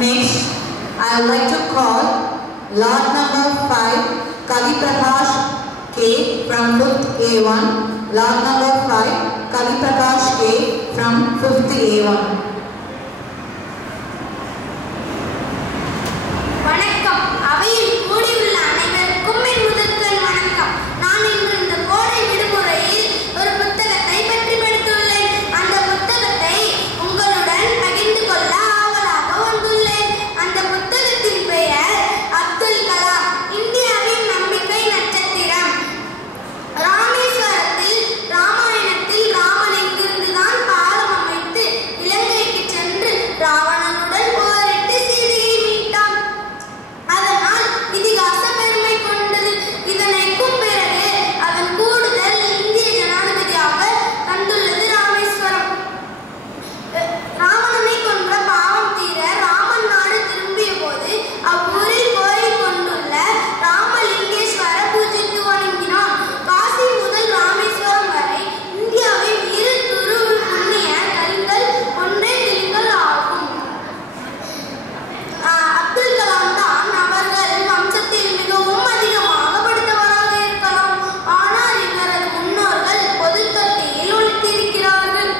Next, I would like to call lot number 5, Kavi Prakash K from 5th A1. Lot number 5, Kavi Prakash K from 5th A1. வணக்கம். அவையில் கூடியுள்ள அனைவருக்கும் என் முதற்கண் வணக்கம். நான் இன்று இந்த கோடை விடுமுறையில் ஒரு புத்தகத்தை பற்றி படித்துள்ளேன். அந்த புத்தகத்தை உங்களுடன் பகிர்ந்து கொள்ள ஆவலாக வந்துள்ளேன். அந்த புத்தகத்தின் பெயர் அப்துல் கலாம், இந்தியாவின் நம்பிக்கை நட்சத்திரம். ராமேஸ்வரத்தில் ராமாயணத்தில் ராமன் இங்கிருந்துதான் பாலம் அமைத்து இலங்கைக்கு சென்று ராவணனுடன் போரிட்டு சீதையை மீட்டான். அதனால் இதிகாச பெருமை கொண்டது. இதனைக்கும் பிறகு அதன் கூடுதல் இந்திய ஜனாதிபதியாக தந்துள்ளது ராமேஸ்வரம். ராவணனை கொன்ற பாவம் தீர ராமன் நாடு திரும்பிய போது அவ்வூரில் கோயில் கொண்டுள்ள ராமலிங்கேஸ்வர பூஜித்து வணங்கினான். காசி முதல் ராமேஸ்வரம் வரை இந்தியாவின் இரு துருவு புண்ணிய தலங்கள் ஒன்றே திலங்கள் ஆகும். அப்துல் கலாம் தான் அவர்கள் வம்சத்தில் மிகவும் அதிகமாக படித்தவராக இருக்கலாம். ஆனால் இவரது முன்னோர்கள் பொது தொட்டியில் ஒழித்திருக்கிறார்கள்.